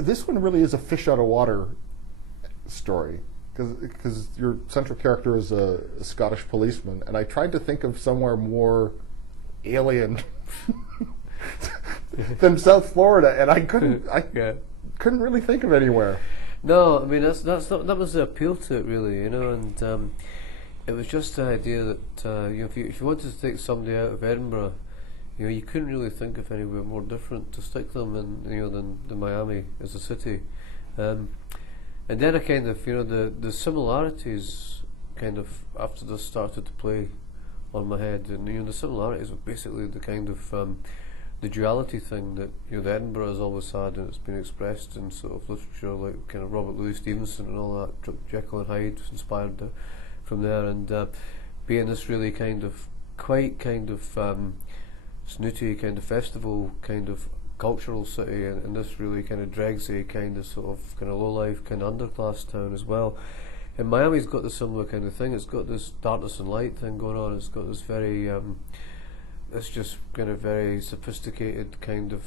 this one really is a fish out of water story, because your central character is a Scottish policeman, and I tried to think of somewhere more alien than South Florida, and I couldn't. Couldn't really think of anywhere. No, I mean that was the appeal to it, really, and it was just the idea that if you wanted to take somebody out of Edinburgh, you couldn't really think of anywhere more different to stick them in, than Miami as a city. And then I kind of, the similarities kind of after this started to play on my head, and the similarities were basically the kind of the duality thing that the Edinburgh has always had, and it's been expressed in sort of literature like kind of Robert Louis Stevenson and all that. Jekyll and Hyde was inspired from there, and being this really kind of quite kind of snooty kind of festival kind of cultural city, and this really kind of dregsy kind of sort of kind of low life kind of underclass town as well. And Miami's got the similar kind of thing. It's got this darkness and light thing going on. It's got this very it's just kind of very sophisticated kind of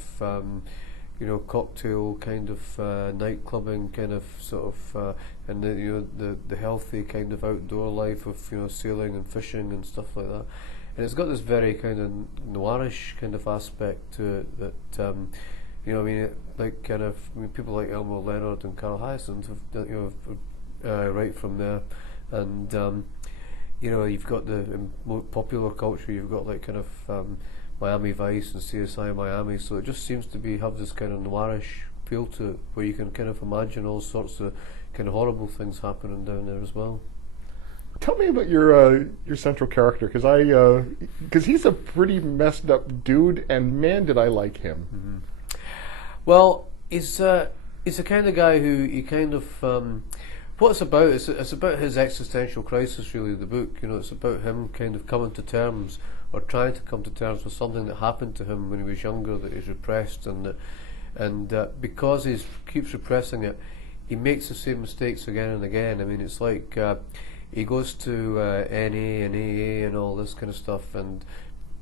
cocktail kind of night clubbing kind of sort of and the healthy kind of outdoor life of sailing and fishing and stuff like that. And it's got this very kind of noirish kind of aspect to it that people like Elmo Leonard and Carl Hyacinth have right from there, and you've got the more popular culture. You've got like kind of Miami Vice and CSI Miami, so it just seems to have this kind of noirish feel to it, where you can kind of imagine all sorts of kind of horrible things happening down there as well. Tell me about your central character, because he's a pretty messed up dude, and man, did I like him. Mm-hmm. Well, he's the kind of guy who you kind of what it's about is it's about his existential crisis, really, the book. It's about him kind of coming to terms, or trying to come to terms with something that happened to him when he was younger that he's repressed, and because he keeps repressing it, he makes the same mistakes again and again. I mean, it's like he goes to NA and AA and all this kind of stuff, and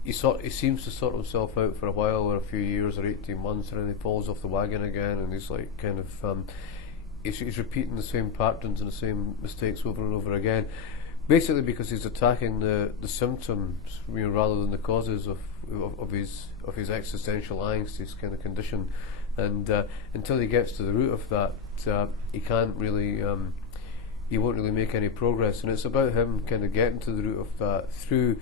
he seems to sort himself out for a while, or a few years, or 18 months, and then he falls off the wagon again, and he's like kind of he's repeating the same patterns and the same mistakes over and over again, basically because he's attacking the symptoms, rather than the causes of his existential angst, his kind of condition, and until he gets to the root of that, he can't really he won't really make any progress. And it's about him kind of getting to the root of that through,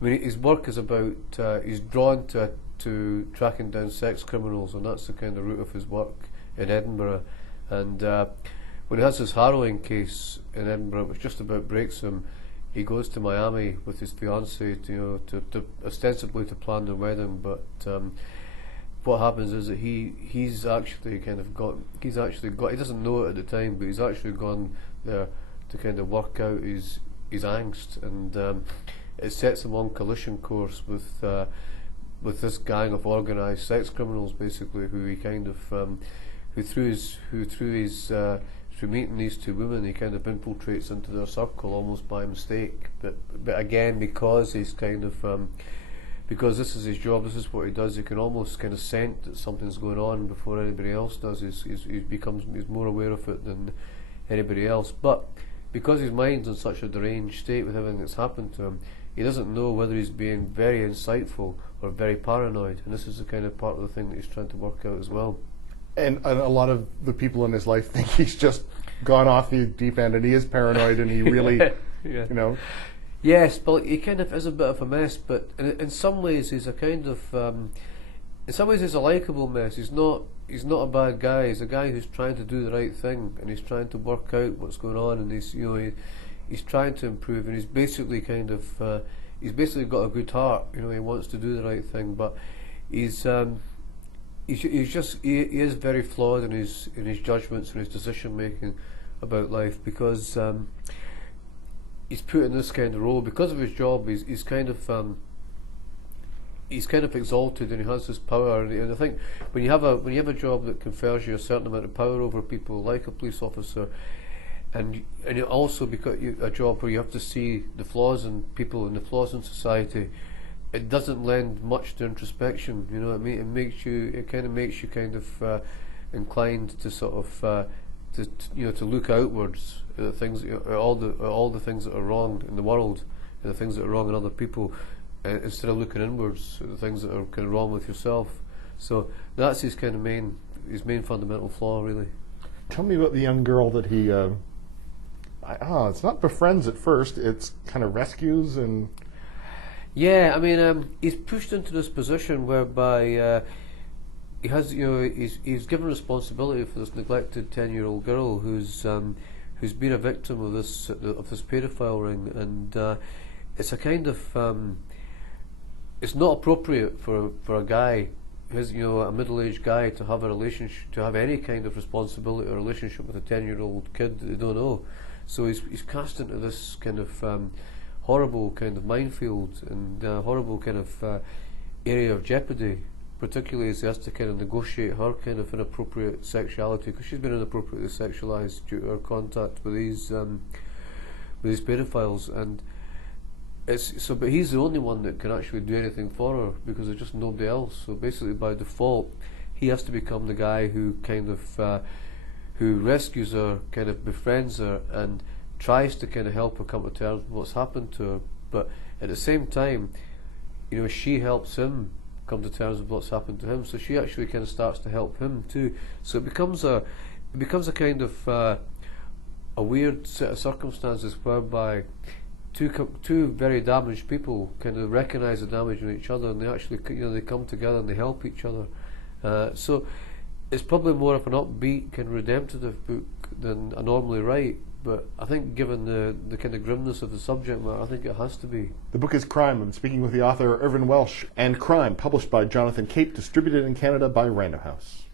his work is about he's drawn to tracking down sex criminals, and that's the kind of root of his work in Edinburgh. And when he has this harrowing case in Edinburgh, which just about breaks him, he goes to Miami with his fiancée to ostensibly to plan their wedding. But what happens is that he's actually got, he doesn't know it at the time, but he's actually gone there to kind of work out his angst, and it sets him on collision course with this gang of organised sex criminals, basically, who he kind of through meeting these two women, he kind of infiltrates into their circle almost by mistake. But again, because he's kind of because this is his job, this is what he does, he can almost kind of scent that something's going on before anybody else does. He's more aware of it than anybody else. But because his mind's in such a deranged state with everything that's happened to him, he doesn't know whether he's being very insightful or very paranoid. And this is the kind of part of the thing that he's trying to work out as well. And a lot of the people in his life think he's just gone off the deep end, and he is paranoid, and he really, yeah. Yes, but he kind of is a bit of a mess. But in some ways, he's a kind of, in some ways, he's a likable mess. He's not a bad guy. He's a guy who's trying to do the right thing, and he's trying to work out what's going on, and he's trying to improve, and he's basically kind of, he's basically got a good heart. He wants to do the right thing, but he is very flawed in his judgments and his decision making about life, because he's put in this kind of role because of his job. He's kind of exalted, and he has this power. And I think when you have a job that confers you a certain amount of power over people, like a police officer, and you also, because a job where you have to see the flaws in people and the flaws in society, it doesn't lend much to introspection. You know what I mean? It kind of makes you kind of inclined to sort of to look outwards at the things, at all the things that are wrong in the world, and the things that are wrong in other people, instead of looking inwards at the things that are kind of wrong with yourself. So that's his kind of main fundamental flaw, really. Tell me about the young girl that he. It's not befriends at first. It's kind of rescues and. Yeah, I mean, he's pushed into this position whereby he has, he's given responsibility for this neglected 10-year-old girl who's been a victim of this paedophile ring, and it's a kind of it's not appropriate for a guy, a middle-aged guy, to have a relationship, to have any kind of responsibility or relationship with a 10-year-old kid that they don't know. So he's cast into this kind of horrible kind of minefield and horrible kind of area of jeopardy, particularly as he has to kind of negotiate her kind of inappropriate sexuality, because she's been inappropriately sexualised due to her contact with these paedophiles, and but he's the only one that can actually do anything for her, because there's just nobody else. So basically, by default, he has to become the guy who kind of who rescues her, kind of befriends her, and tries to kind of help her come to terms with what's happened to her. But at the same time, she helps him come to terms with what's happened to him. So she actually kind of starts to help him too. So it becomes a kind of a weird set of circumstances whereby two very damaged people kind of recognise the damage in each other, and they actually they come together and they help each other. So it's probably more of an upbeat kind of redemptive book than I normally write. But I think, given the kind of grimness of the subject matter, I think it has to be. The book is Crime. I'm speaking with the author Irvine Welsh, and Crime, published by Jonathan Cape, distributed in Canada by Random House.